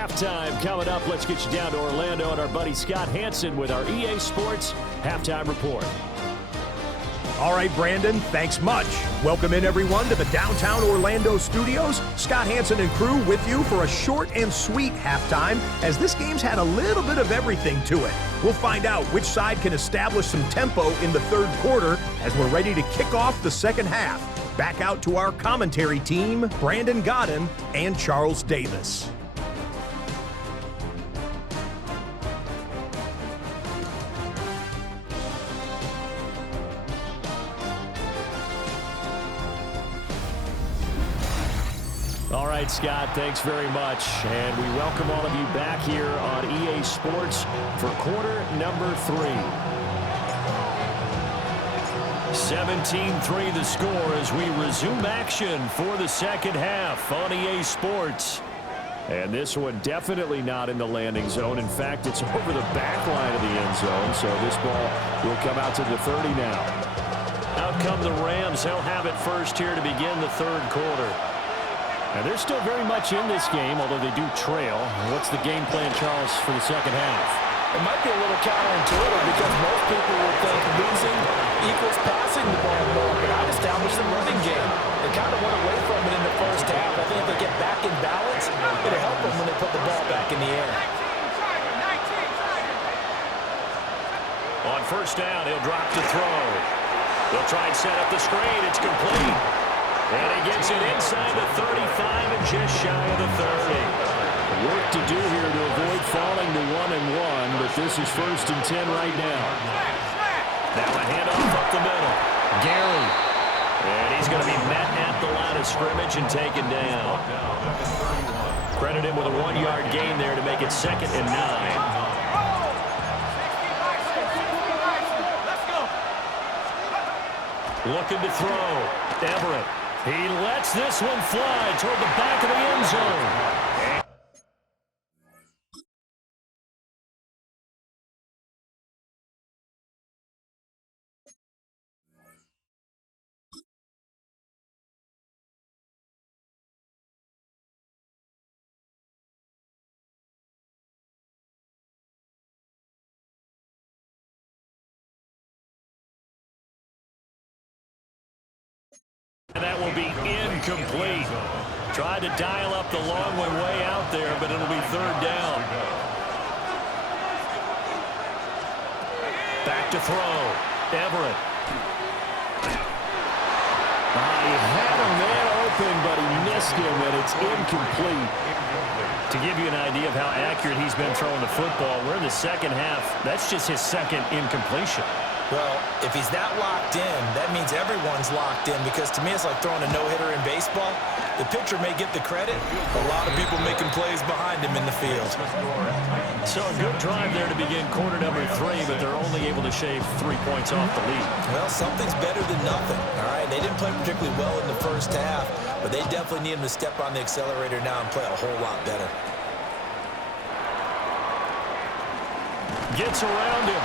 Halftime coming up. Let's get you down to Orlando and our buddy Scott Hansen with our EA Sports Halftime Report. All right, Brandon, thanks much. Welcome in, everyone, to the downtown Orlando studios. Scott Hansen and crew with you for a short and sweet halftime, as this game's had a little bit of everything to it. We'll find out which side can establish some tempo in the third quarter as we're ready to kick off the second half. Back out to our commentary team, Brandon Godden and Charles Davis. All right, Scott, thanks very much. And we welcome all of you back here on EA Sports for quarter number 3. 17-3 the score as we resume action for the second half on EA Sports. And this one definitely not in the landing zone. In fact, it's over the back line of the end zone, so this ball will come out to the 30 now. Out come the Rams. They'll have it first here to begin the third quarter. And they're still very much in this game, although they do trail. What's the game plan, Charles, for the second half? It might be a little counterintuitive because most people would think losing equals passing the ball more, but I'd establish the running game. They kind of went away from it in the first half. I think if they get back in balance, it'll help them when they put the ball back in the air. On first down, he'll drop to throw. They'll try and set up the screen. It's complete. And he gets it inside the 35 and just shy of the 30. Work to do here to avoid falling to 1-1, but this is 1st and 10 right now. Now a handoff up the middle. Gary. And he's going to be met at the line of scrimmage and taken down. Credit him with a 1-yard gain there to make it 2nd and 9. Looking to throw. Everett. He lets this one fly toward the back of the end zone. And that will be incomplete. Tried to dial up the long way out there, but it'll be 3rd down. Back to throw. Everett. He had a man open, but he missed him, and it's incomplete. To give you an idea of how accurate he's been throwing the football, we're in the second half. That's just his 2nd incompletion. Well, if he's that locked in, that means everyone's locked in, because to me it's like throwing a no-hitter in baseball. The pitcher may get the credit, a lot of people making plays behind him in the field. So a good drive there to begin quarter number 3, but they're only able to shave 3 points off the lead. Well, something's better than nothing, all right? They didn't play particularly well in the first half, but they definitely need him to step on the accelerator now and play a whole lot better. Gets around him.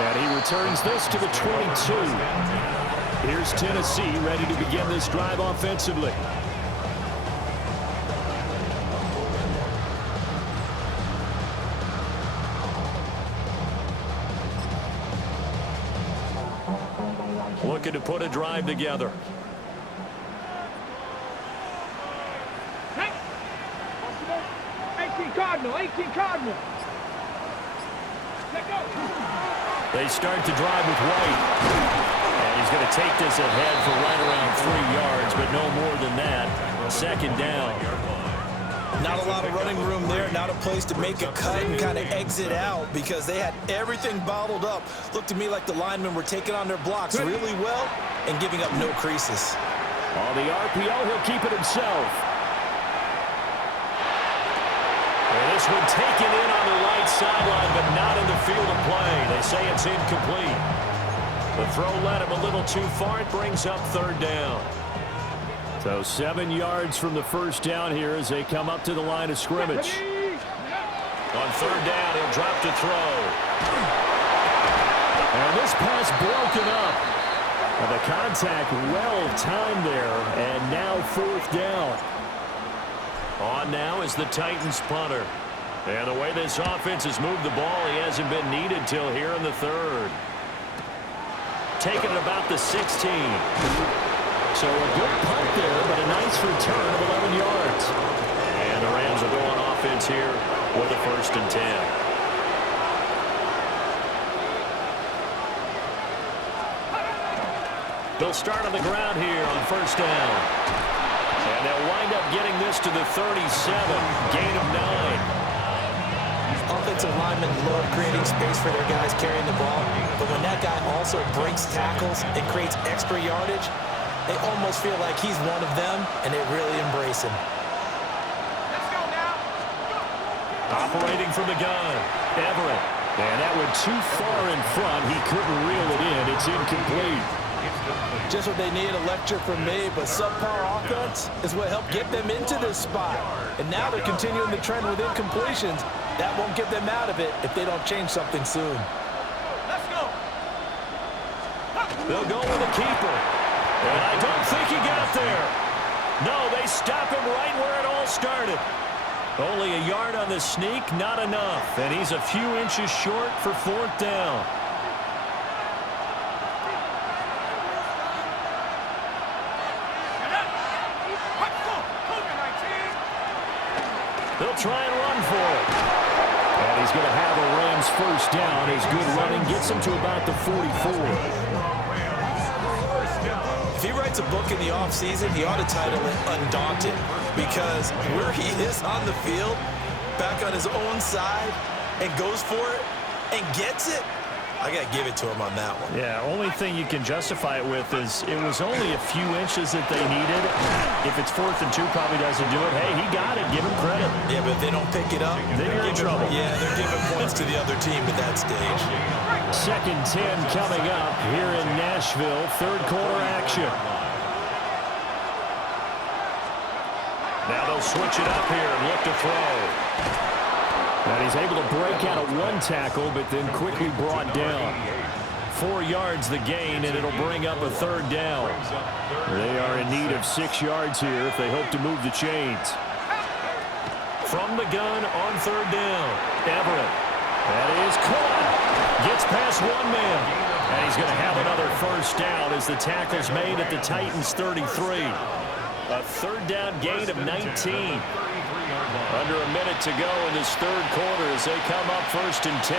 And he returns this to the 22. Here's Tennessee ready to begin this drive offensively. Looking to put a drive together. Hey! 18 Cardinal, 18 Cardinal. Let go. They start to drive with White. And he's going to take this ahead for right around 3 yards, but no more than that. 2nd down. Not a lot of running room there, not a place to make a cut and kind of exit out because they had everything bottled up. Looked to me like the linemen were taking on their blocks really well and giving up no creases. On the RPO, he'll keep it himself. And this one taken in on the right sideline, but not in the field of play. They say it's incomplete. The throw led him a little too far. It brings up 3rd down. So 7 yards from the first down here as they come up to the line of scrimmage. On 3rd down, he'll drop to throw. And this pass broken up. And the contact well timed there, and now 4th down. On now is the Titans punter. And the way this offense has moved the ball, he hasn't been needed till here in the third. Taking it about the 16. So a good punt there, but a nice return of 11 yards. And the Rams will go on offense here with a 1st and 10. They'll start on the ground here on 1st down. And they'll wind up getting this to the 37. Gain of 9. Offensive linemen love creating space for their guys carrying the ball. But when that guy also breaks tackles and creates extra yardage, they almost feel like he's one of them, and they really embrace him. Let's go now. Operating from the gun, Everett. And that went too far in front. He couldn't reel it in. It's incomplete. Just what they need, a lecture from me, but subpar offense is what helped get them into this spot. And now they're continuing the trend with incompletions. That won't get them out of it if they don't change something soon. Let's go. They'll go with the keeper. And I don't think he got there. No, they stop him right where it all started. Only a yard on the sneak, not enough. And he's a few inches short for 4th down. They'll try and run for it. And he's going to have a Rams 1st down. His good running gets him to about the 44. If he writes a book in the offseason, he ought to title it Undaunted, because where he is on the field, back on his own side, and goes for it and gets it, I got to give it to him on that one. Yeah, only thing you can justify it with is it was only a few inches that they needed. If it's 4th and 2, probably doesn't do it. Hey, he got it. Give him credit. Yeah, but if they don't pick it up, then you're in trouble. Yeah, they're giving points to the other team at that stage. 2nd and 10 coming up here in Nashville. 3rd quarter action. Now they'll switch it up here and look to throw. And he's able to break out of 1 tackle, but then quickly brought down. 4 yards the gain, and it'll bring up a 3rd down. They are in need of 6 yards here if they hope to move the chains. From the gun on 3rd down, Everett. That is caught. Gets past 1 man. And he's going to have another 1st down as the tackle's made at the Titans' 33. A 3rd down gain of 19. Under a minute to go in this 3rd quarter as they come up 1st and 10.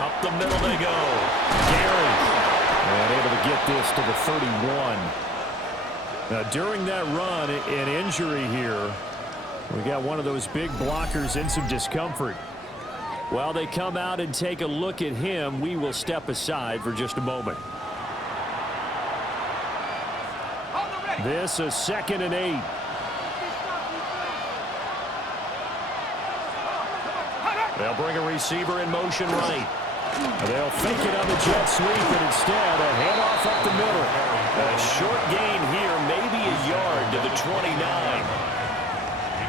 Up the middle they go. Gary. And able to get this to the 31. Now, during that run, an injury here. We got one of those big blockers in some discomfort. While they come out and take a look at him, we will step aside for just a moment. This is 2nd and 8. They'll bring a receiver in motion right. They'll fake it on the jet sweep, and instead a handoff up the middle. A short gain here, maybe a yard to the 29.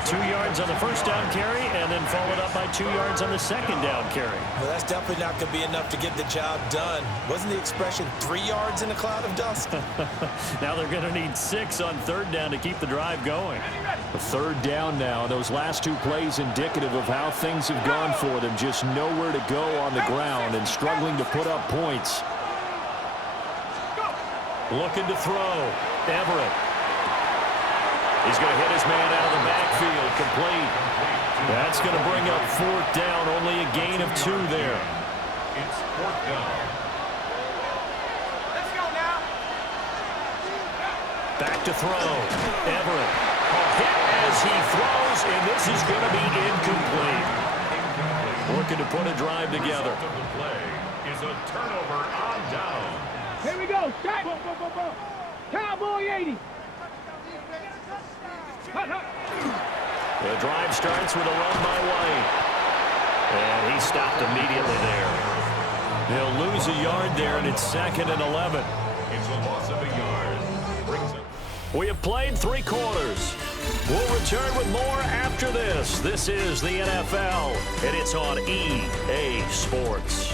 2 yards on the 1st down carry, and then followed up by 2 yards on the 2nd down carry. Well, that's definitely not going to be enough to get the job done. Wasn't the expression 3 yards in a cloud of dust? Now they're going to need 6 on 3rd down to keep the drive going. A 3rd down now. Those last 2 plays indicative of how things have gone for them. Just nowhere to go on the ground and struggling to put up points. Looking to throw. Everett. He's going to hit his man out of the backfield. Complete. That's going to bring up 4th down. Only a gain of 2 there. It's 4th down. Let's go now. Back to throw. Everett. A hit as he throws, and this is going to be incomplete. Looking to put a drive together. The play is a turnover on down. Here we go. Shot. Cowboy 80. The drive starts with a run by White. And he stopped immediately there. They'll lose a yard there, and it's 2nd and 11. It's a loss of a yard. Brings it. We have played 3 quarters. We'll return with more after this. This is the NFL, and it's on EA Sports.